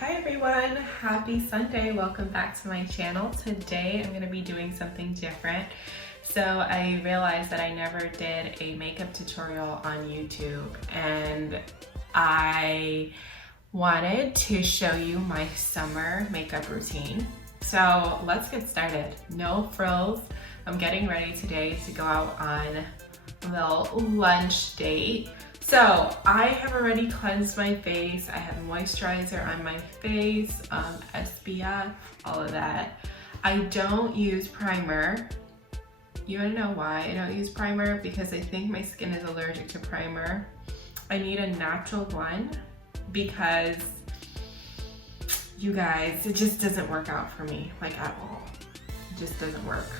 Hi everyone, happy Sunday. Welcome back to my channel. Today I'm going to be doing something different. So I realized that I never did a makeup tutorial on YouTube and I wanted to show you my summer makeup routine. So let's get started. No frills. I'm getting ready today to go out on the lunch date. So I have already cleansed my face. I have moisturizer on my face, SPF, all of that. I don't use primer. You wanna know why I don't use primer? Because I think my skin is allergic to primer. I need a natural one because you guys, it just doesn't work out for me, like at all. It just doesn't work.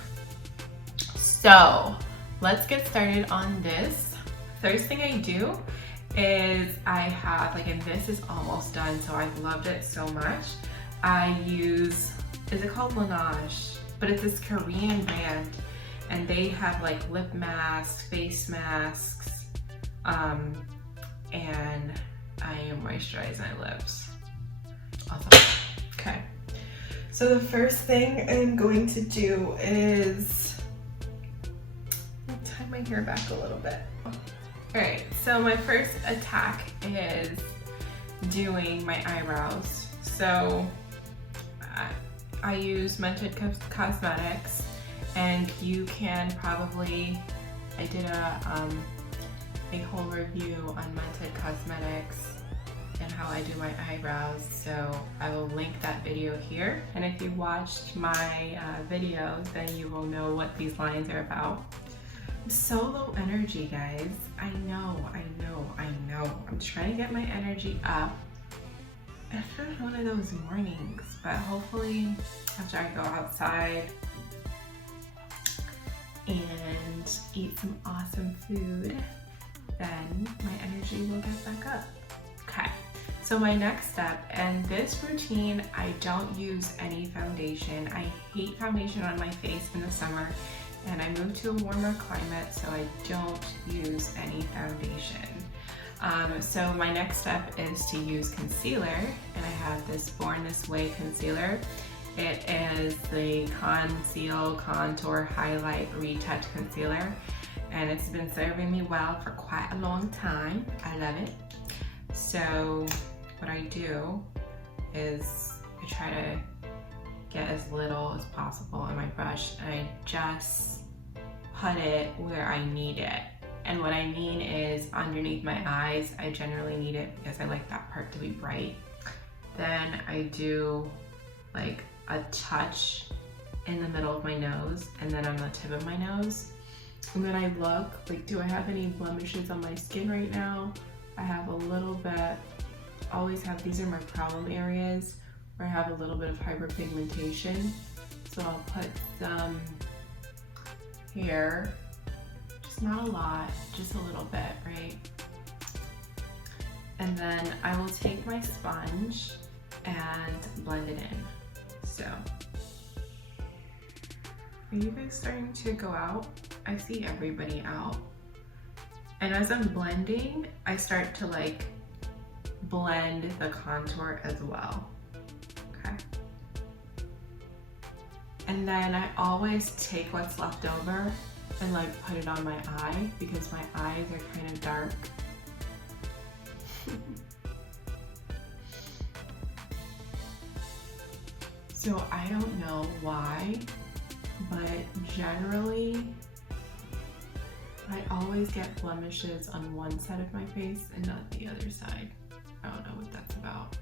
So let's get started on this. First thing I do is I have, and this is almost done, so I've loved it so much. I use, is it called Laneige? But it's this Korean brand, and they have lip masks, face masks, and I am moisturizing my lips. Awesome. Okay. So the first thing I'm going to do is tie my hair back a little bit. Alright, so my first attack is doing my eyebrows. So I use Mented Cosmetics, and you can probably, I did a whole review on Mented Cosmetics and how I do my eyebrows, so I will link that video here. And if you watched my videos, then you will know what these lines are about. So low energy, guys. I know. I'm trying to get my energy up after one of those mornings, but hopefully after I go outside and eat some awesome food, then my energy will get back up. Okay, so my next step, and this routine, I don't use any foundation. I hate foundation on my face in the summer. And I moved to a warmer climate, so I don't use any foundation. So my next step is to use concealer, and I have this Born This Way concealer. It is the Conceal Contour Highlight Retouch Concealer, and it's been serving me well for quite a long time. I love it. So what I do is I try to get as little as possible on my brush, and I just put it where I need it. And what I mean is underneath my eyes. I generally need it because I like that part to be bright. Then I do a touch in the middle of my nose and then on the tip of my nose. And then I look, do I have any blemishes on my skin right now? I have a little bit, always have, these are my problem areas where I have a little bit of hyperpigmentation. So I'll put some here, just not a lot, just a little bit, right? And then I will take my sponge and blend it in. So, are you guys starting to go out? I see everybody out. And as I'm blending, I start to blend the contour as well. Okay. And then I always take what's left over and put it on my eye because my eyes are kind of dark. So I don't know why, but generally I always get blemishes on one side of my face and not the other side. I don't know what that's about.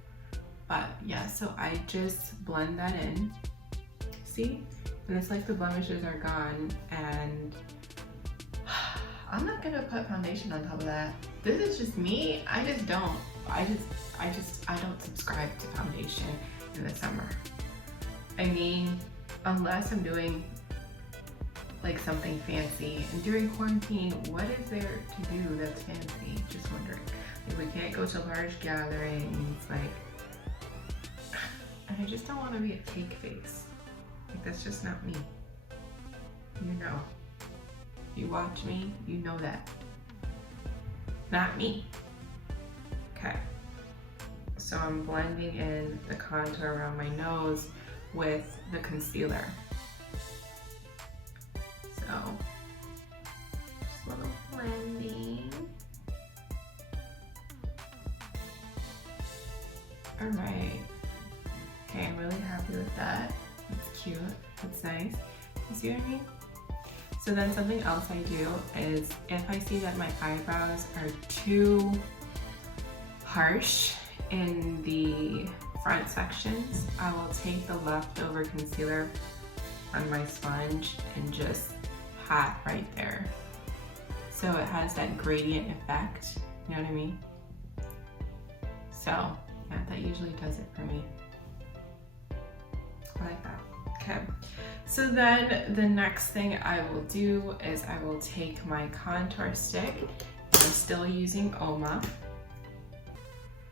But yeah, so I just blend that in. See? And it's the blemishes are gone, and I'm not gonna put foundation on top of that. This is just me. I don't subscribe to foundation in the summer. I mean, unless I'm doing something fancy. And during quarantine, what is there to do that's fancy? Just wondering. We can't go to large gatherings, and I just don't want to be a cake face. That's just not me. You know. You watch me, you know that. Not me. Okay. So I'm blending in the contour around my nose with the concealer. So, just a little blending. All right. Okay, I'm really happy with that. It's cute, it's nice. You see what I mean? So then something else I do is if I see that my eyebrows are too harsh in the front sections, I will take the leftover concealer on my sponge and just pat right there. So it has that gradient effect, you know what I mean? So yeah, that usually does it for me. I like that. Okay, so then the next thing I will do is I will take my contour stick. I'm still using Uoma.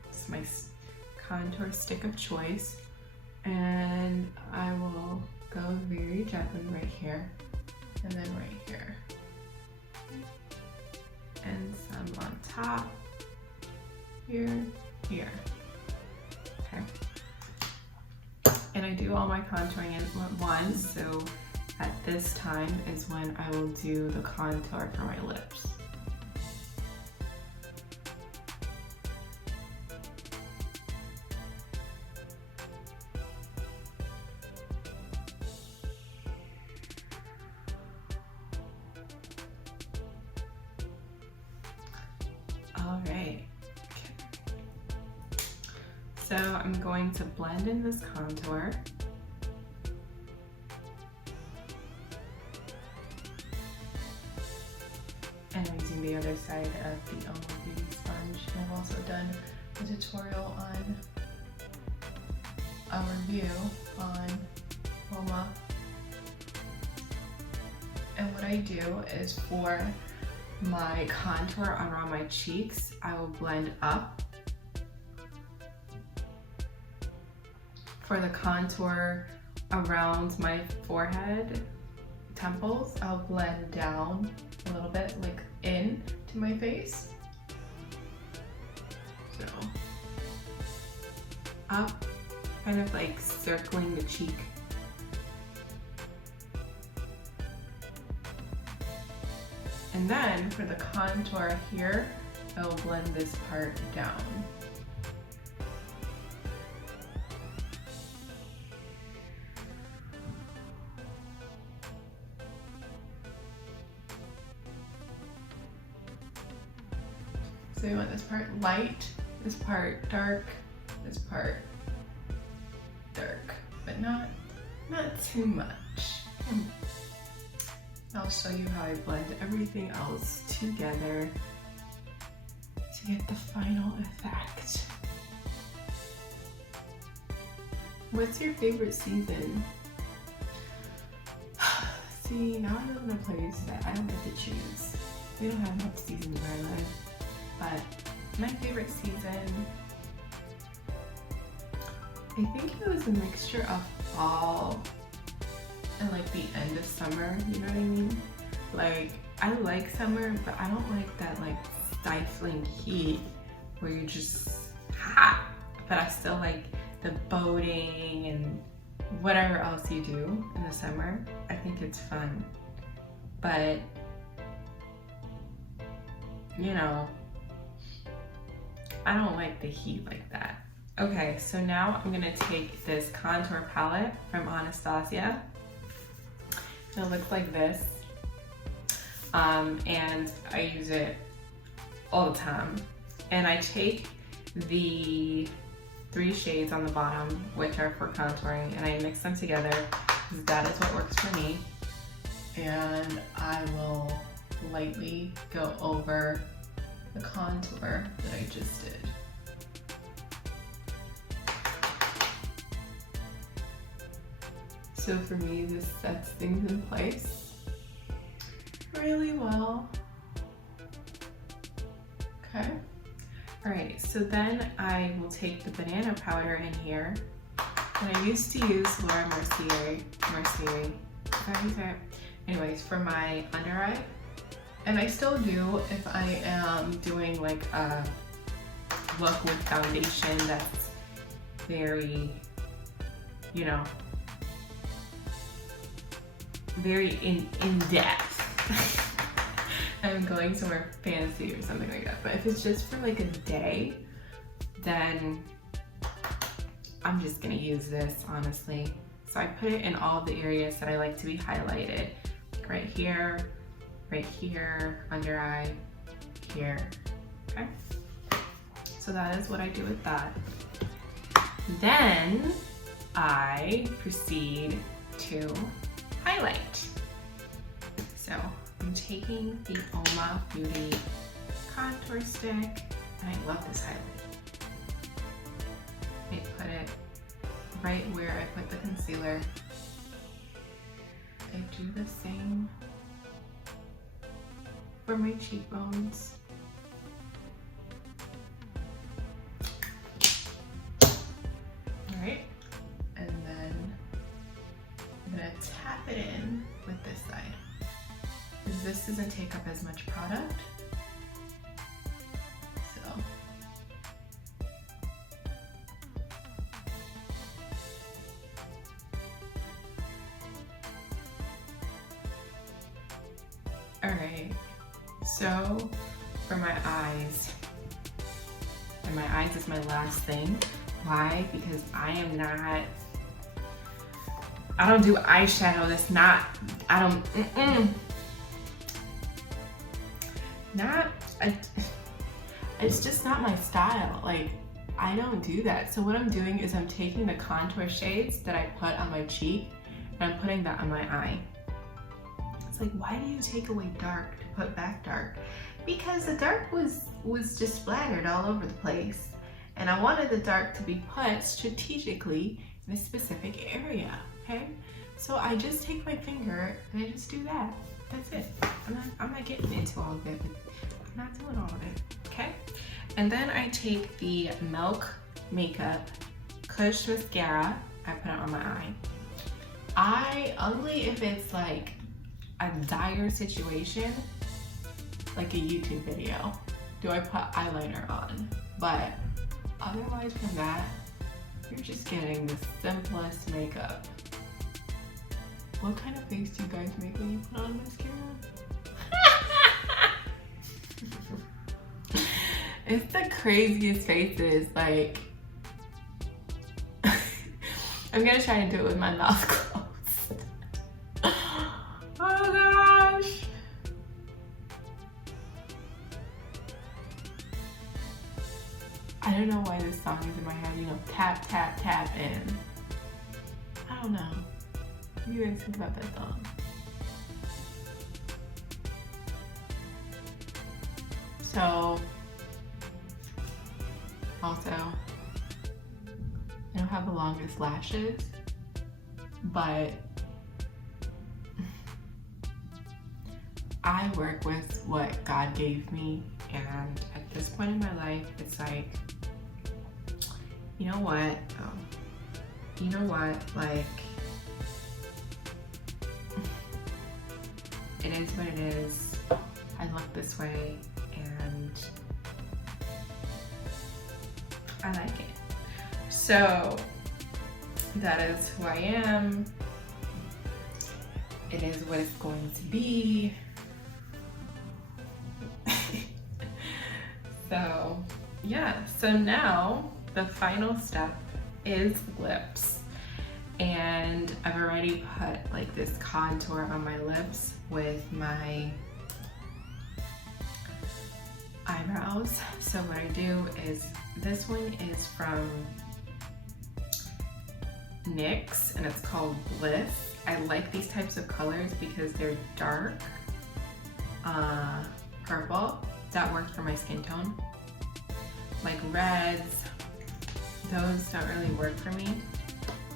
It's my contour stick of choice. And I will go very gently right here and then right here. And some on top, here, here. Okay. And I do all my contouring at once, so at this time is when I will do the contour for my lips. All right. So I'm going to blend in this contour. And I'm using the other side of the Uoma Beauty Sponge. And I've also done a tutorial on a review on Uoma. And what I do is for my contour around my cheeks, I will blend up. For the contour around my forehead, temples, I'll blend down a little bit, like in to my face. So, up, kind of like circling the cheek. And then for the contour here, I will blend this part down. So we want this part light, this part dark, this part dark, but not too much. I'll show you how I blend everything else together to get the final effect. What's your favorite season? See, now I live in a place that I don't get to choose. We don't have much seasons where I live. But my favorite season, I think it was a mixture of fall and like the end of summer, you know what I mean? Like, I like summer, but I don't like that like stifling heat where you're just hot, but I still like the boating and whatever else you do in the summer. I think it's fun, but you know, I don't like the heat like that. Okay, so now I'm gonna take this contour palette from Anastasia. It looks like this. And I use it all the time. And I take the 3 shades on the bottom, which are for contouring, and I mix them together. That is what works for me. And I will lightly go over the contour that I just did. So for me, this sets things in place really well. Okay. All right, so then I will take the banana powder in here. And I used to use Laura Mercier, is that how you say it? Anyways, for my under eye. And I still do if I am doing like a look with foundation that's very, you know, very in depth. I'm going somewhere fancy or something like that. But if it's just for like a day, then I'm just gonna use this, honestly. So I put it in all the areas that I like to be highlighted. Right here, under eye, here, okay? So that is what I do with that. Then I proceed to highlight. So I'm taking the Uoma Beauty contour stick, and I love this highlight. I put it right where I put the concealer. I do the same for my cheekbones. Alright, and then I'm gonna tap it in with this side. Because this doesn't take up as much product. So alright, so for my eyes, and my eyes is my last thing. Why? Because I don't do eyeshadow. That's not, it's just not my style. Like, I don't do that. So what I'm doing is I'm taking the contour shades that I put on my cheek and I'm putting that on my eye. It's like, why do you take away dark to put back dark? Because the dark was just splattered all over the place. And I wanted the dark to be put strategically in a specific area, okay? So I just take my finger and I just do that. That's it. I'm not getting into all of it, but I'm not doing all of it, okay? And then I take the Milk Makeup Kush Mascara. I put it on my eye. Only if it's like a dire situation, like a YouTube video, do I put eyeliner on. But otherwise from that, you're just getting the simplest makeup. What kind of face do you guys make when you put on mascara? It's the craziest faces, like, I'm gonna try and do it with my mouth closed. Oh gosh. I don't know why this song is in my head, you know, tap, tap, tap in. I don't know. What do you guys think about that song? So, also, I don't have the longest lashes, but I work with what God gave me, and at this point in my life, it's like, you know what, like, it is what it is. I look this way, and I like it. So that is who I am. It is what it's going to be. So yeah, so now the final step is lips. And I've already put like this contour on my lips with my eyebrows. So what I do is, this one is from NYX and it's called Bliss. I like these types of colors because they're dark purple. That works for my skin tone. Like reds, those don't really work for me.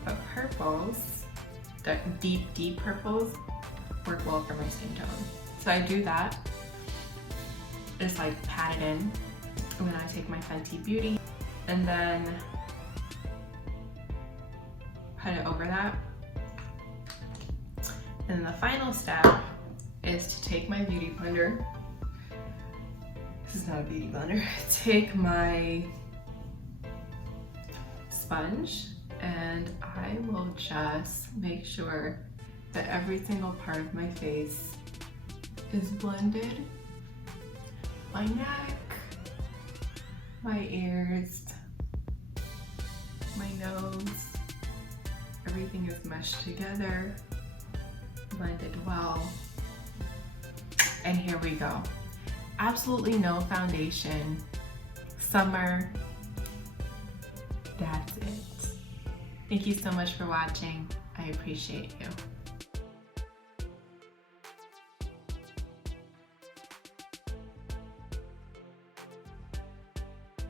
But purples, the deep purples, work well for my skin tone. So I do that. Just like pat it in. And then I take my Fenty Beauty and then put it over that. And then the final step is to take my beauty blender. This is not a beauty blender. Take my sponge and I will just make sure that every single part of my face is blended. My neck, my ears, my nose, everything is meshed together, blended well. And here we go. Absolutely no foundation. Summer. That's it. Thank you so much for watching. I appreciate you.